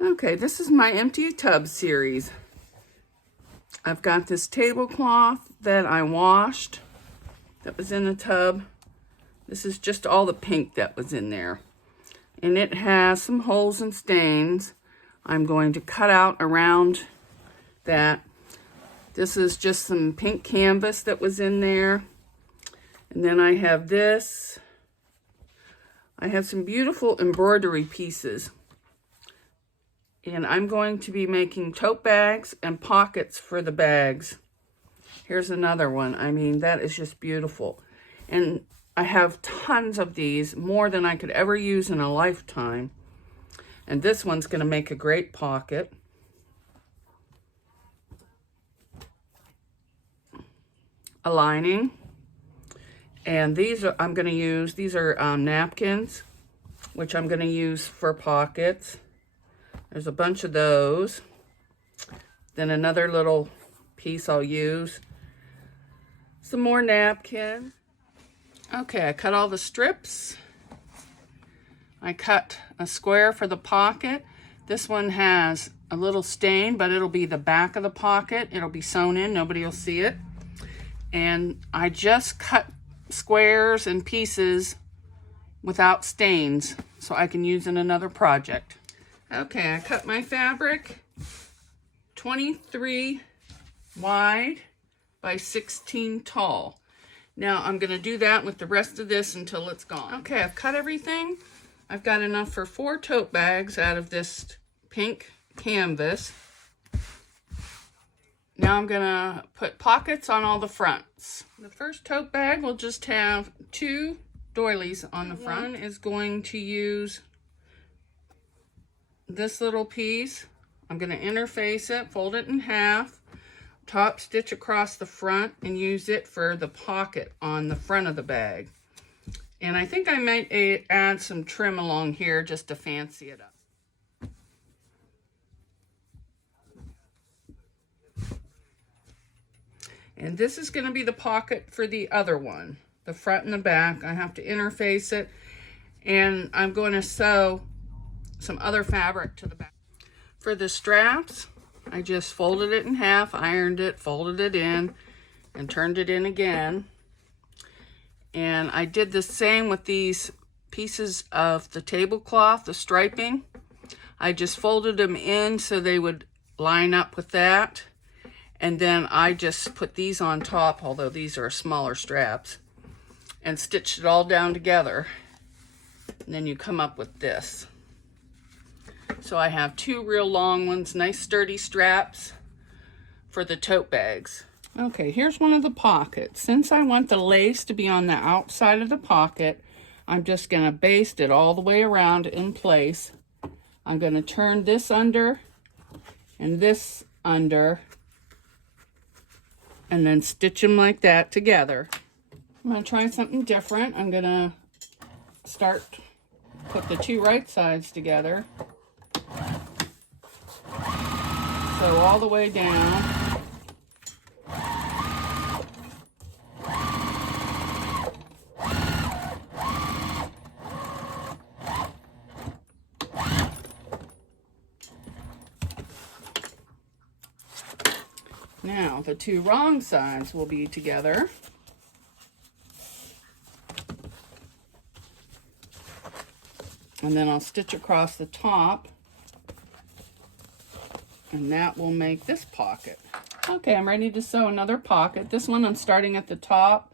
Okay, this is my empty tub series. I've got this tablecloth that I washed that was in the tub. This is just all the pink that was in there. And it has some holes and stains. I'm going to cut out around that. This is just some pink canvas that was in there. And then I have this. I have some beautiful embroidery pieces. And I'm going to be making tote bags and pockets for the bags. Here's another one. I mean, that is just beautiful. And I have tons of these, more than I could ever use in a lifetime. And this one's going to make a great pocket. A lining. And these are, I'm going to use, these are napkins, which I'm going to use for pockets. There's a bunch of those. Then another little piece I'll use. Some more napkin. Okay, I cut all the strips. I cut a square for the pocket. This one has a little stain, but it'll be the back of the pocket. It'll be sewn in, nobody will see it. And I just cut squares and pieces without stains, so I can use in another project. Okay, I cut my fabric 23 wide by 16 tall. Now I'm going to do that with the rest of this until it's gone. Okay, I've cut everything. I've got enough for 4 tote bags out of this pink canvas. Now I'm going to put pockets on all the fronts. The first tote bag will just have 2 doilies on the front. One is going to use this little piece. I'm going to interface it, fold it in half, top stitch across the front, and use it for the pocket on the front of the bag. And I think I might add some trim along here just to fancy it up. And this is going to be the pocket for the other one, the front and the back. I have to interface it, and I'm going to sew some other fabric to the back. For the straps, I just folded it in half, ironed it, folded it in, and turned it in again. And I did the same with these pieces of the tablecloth, the striping. I just folded them in so they would line up with that. And then I just put these on top, although these are smaller straps, and stitched it all down together. And then you come up with this. So I have 2 real long ones, nice sturdy straps for the tote bags. Okay, here's one of the pockets. Since I want the lace to be on the outside of the pocket, I'm just going to baste it all the way around in place. I'm going to turn this under and this under, and then stitch them like that together. I'm going to try something different. I'm going to put the 2 right sides together. So all the way down. Now the 2 wrong sides will be together. And then I'll stitch across the top. And that will make this pocket. Okay, I'm ready to sew another pocket. This one I'm starting at the top.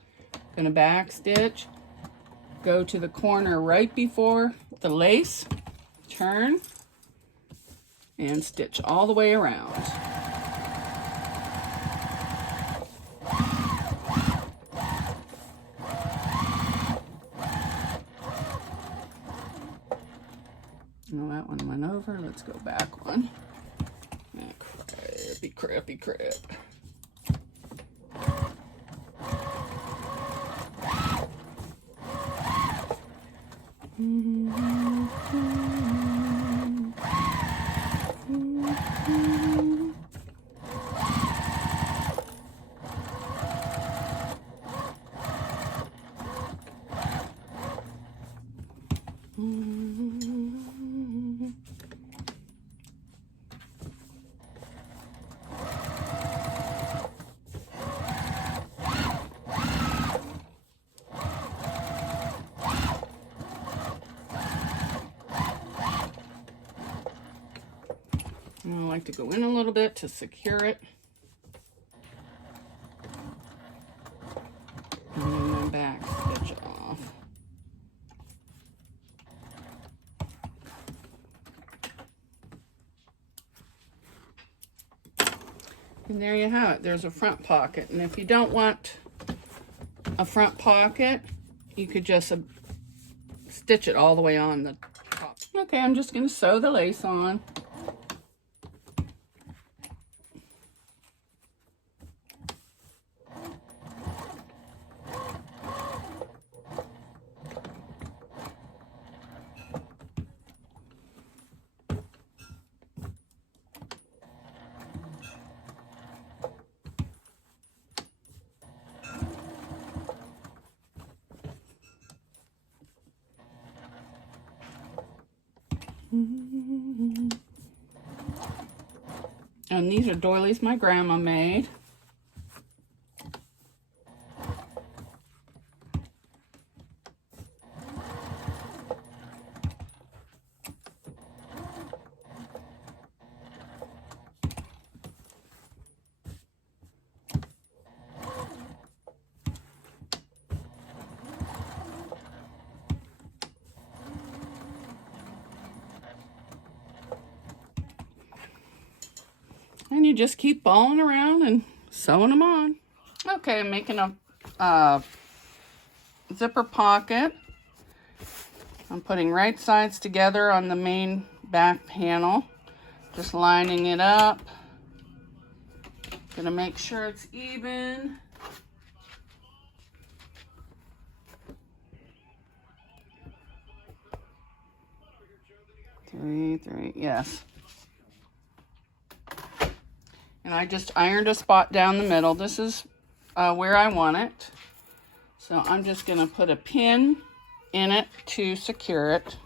Gonna back stitch, go to the corner right before the lace, turn, and stitch all the way around. Well, that one went over. Let's go back one. Crappy crap. And I like to go in a little bit to secure it. And then my back stitch off. And there you have it. There's a front pocket. And if you don't want a front pocket, you could just stitch it all the way on the top. Okay, I'm just going to sew the lace on. And these are doilies my grandma made. And you just keep balling around and sewing them on. Okay, I'm making a zipper pocket. I'm putting right sides together on the main back panel. Just lining it up. Gonna make sure it's even. Three, yes. And I just ironed a spot down the middle. This is where I want it. So I'm just going to put a pin in it to secure it.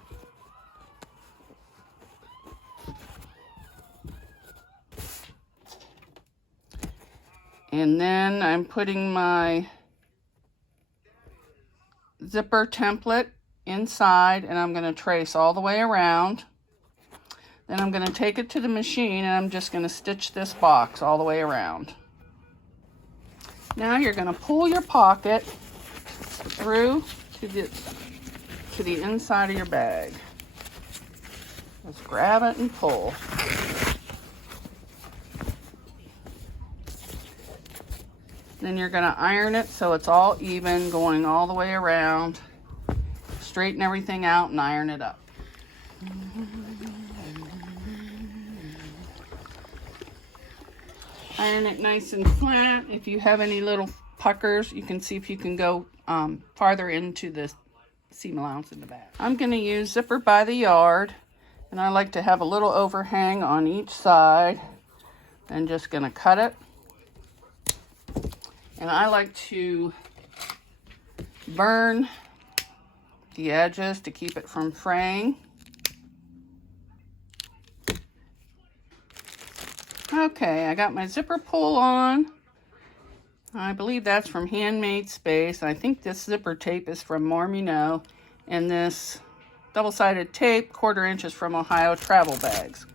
And then I'm putting my zipper template inside, and I'm going to trace all the way around. Then I'm going to take it to the machine, and I'm just going to stitch this box all the way around. Now you're going to pull your pocket through to the inside of your bag. Just grab it and pull. Then you're going to iron it so it's all even, going all the way around. Straighten everything out and iron it up. Iron it nice and flat. If you have any little puckers, you can see if you can go farther into the seam allowance in the back. I'm going to use zipper by the yard, and I like to have a little overhang on each side. I'm just going to cut it. And I like to burn the edges to keep it from fraying. Okay, I got my zipper pull on. I believe that's from Handmade Space. I think this zipper tape is from More Me Know. And this double-sided tape, 1/4 inch, is from Ohio Travel Bags.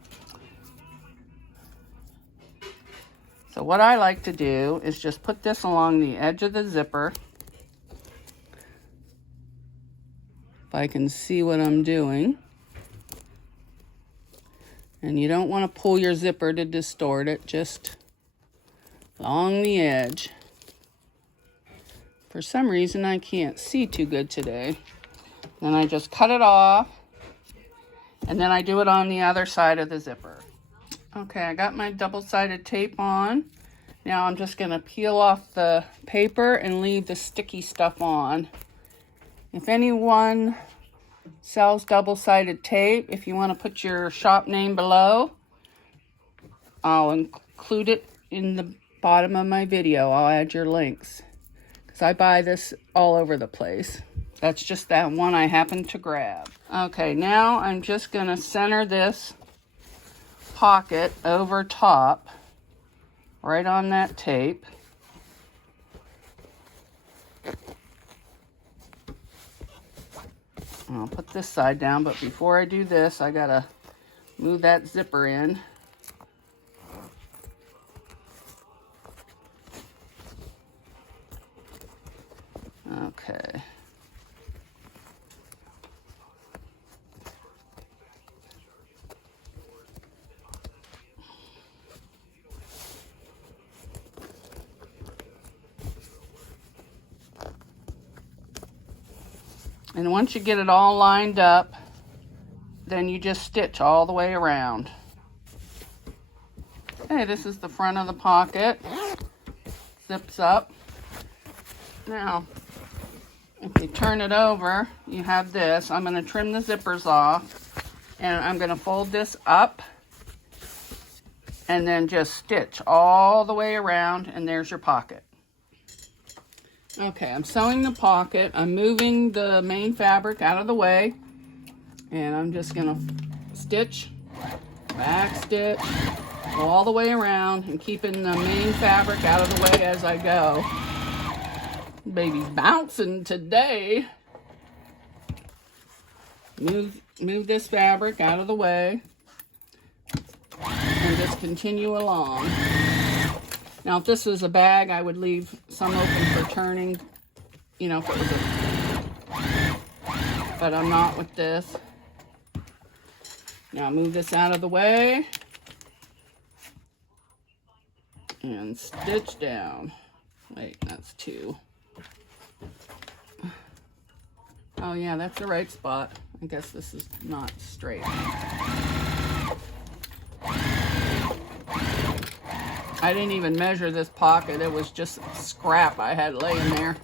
So what I like to do is just put this along the edge of the zipper. If I can see what I'm doing. And you don't want to pull your zipper to distort it, just along the edge. For some reason, I can't see too good today. Then I just cut it off, and then I do it on the other side of the zipper. Okay, I got my double-sided tape on. Now I'm just going to peel off the paper and leave the sticky stuff on. If anyone sells double-sided tape, if you want to put your shop name below, I'll include it in the bottom of my video. I'll add your links, because I buy this all over the place. That's just that one I happened to grab. Okay, now I'm just going to center this pocket over top, right on that tape. I'll put this side down, but before I do this, I gotta move that zipper in. And once you get it all lined up, then you just stitch all the way around. Okay, this is the front of the pocket. Zips up. Now, if you turn it over, you have this. I'm going to trim the zippers off, and I'm going to fold this up and then just stitch all the way around, and there's your pocket. Okay, I'm sewing the pocket. I'm moving the main fabric out of the way, and I'm just going to stitch, back stitch, go all the way around, and keeping the main fabric out of the way as I go. Baby's bouncing today. Move this fabric out of the way and just continue along. Now, if this was a bag, I would leave some open for turning, you know, if it was but I'm not with this. Now move this out of the way and stitch down. Wait, that's 2. Oh yeah, that's the right spot. I guess this is not straight. I didn't even measure this pocket. It was just scrap I had laying there.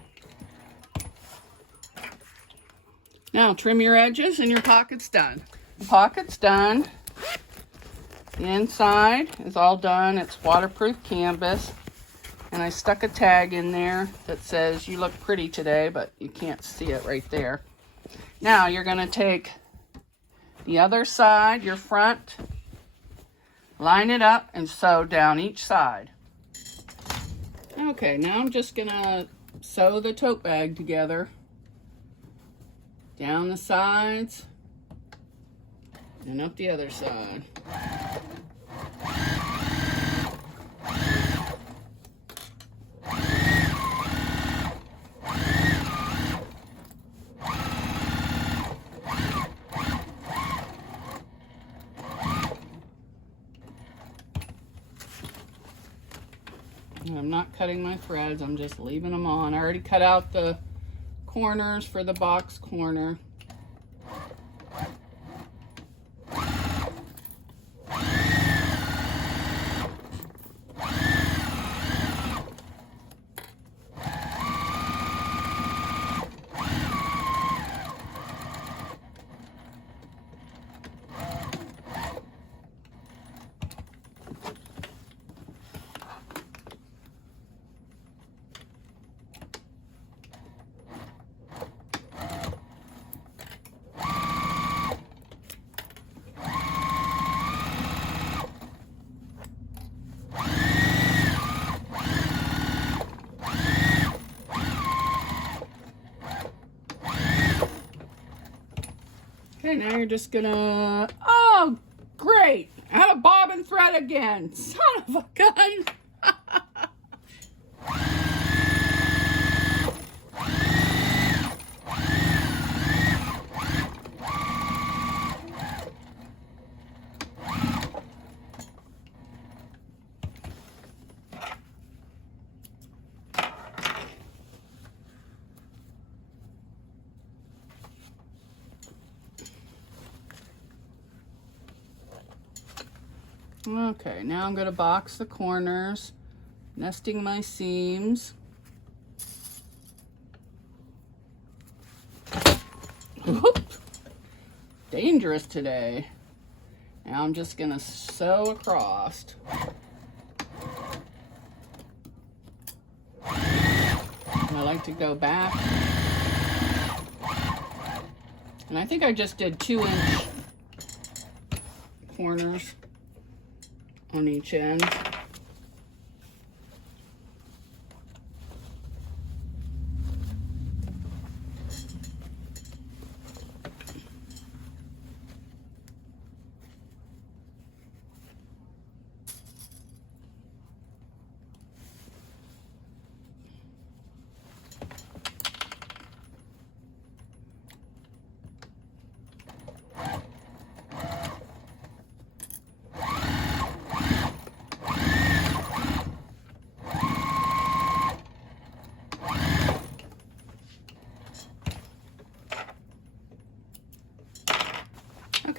Now trim your edges and your pocket's done. The pocket's done. The inside is all done. It's waterproof canvas. And I stuck a tag in there that says, "You look pretty today," but you can't see it right there. Now you're going to take the other side, your front, line it up and sew down each side. Okay, now I'm just going to sew the tote bag together. Down the sides and up the other side. I'm not cutting my threads, I'm just leaving them on. I already cut out the corners for the box corner. Okay, now you're just gonna, oh, great, out of bobbin thread again, son of a gun. Okay, now I'm going to box the corners, nesting my seams. Dangerous today. Now I'm just going to sew across. And I like to go back. And I think I just did 2-inch corners on each end.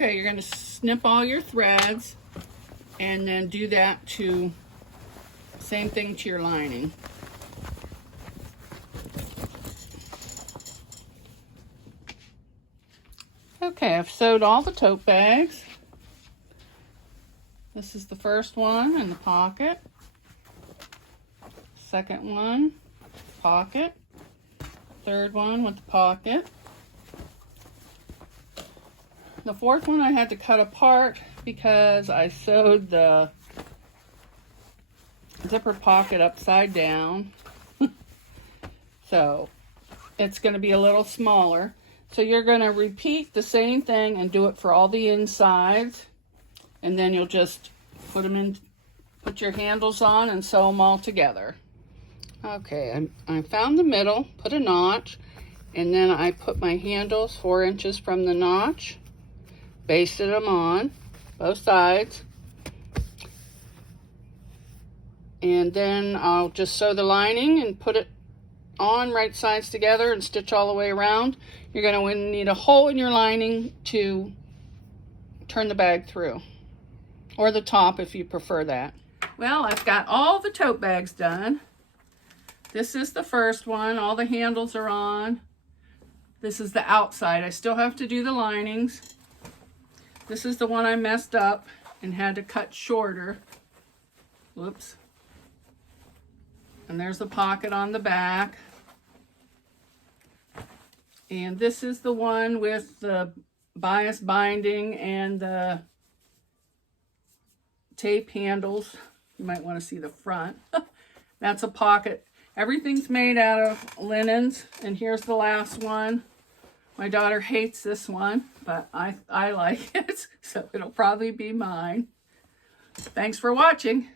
Okay, you're going to snip all your threads and then do that to, same thing to your lining. Okay, I've sewed all the tote bags. This is the first one in the pocket. Second one, pocket. Third one with the pocket. The fourth one I had to cut apart because I sewed the zipper pocket upside down. So it's going to be a little smaller. So you're going to repeat the same thing and do it for all the insides. And then you'll just put them in, put your handles on and sew them all together. Okay, I found the middle, put a notch, and then I put my handles 4 inches from the notch, basted them on both sides. And then I'll just sew the lining and put it on right sides together and stitch all the way around. You're going to need a hole in your lining to turn the bag through, or the top if you prefer that. Well, I've got all the tote bags done. This is the first one. All the handles are on. This is the outside. I still have to do the linings. This is the one I messed up and had to cut shorter. Whoops. And there's the pocket on the back. And this is the one with the bias binding and the tape handles. You might want to see the front. That's a pocket. Everything's made out of linens. And here's the last one. My daughter hates this one, but I like it, so it'll probably be mine. Thanks for watching.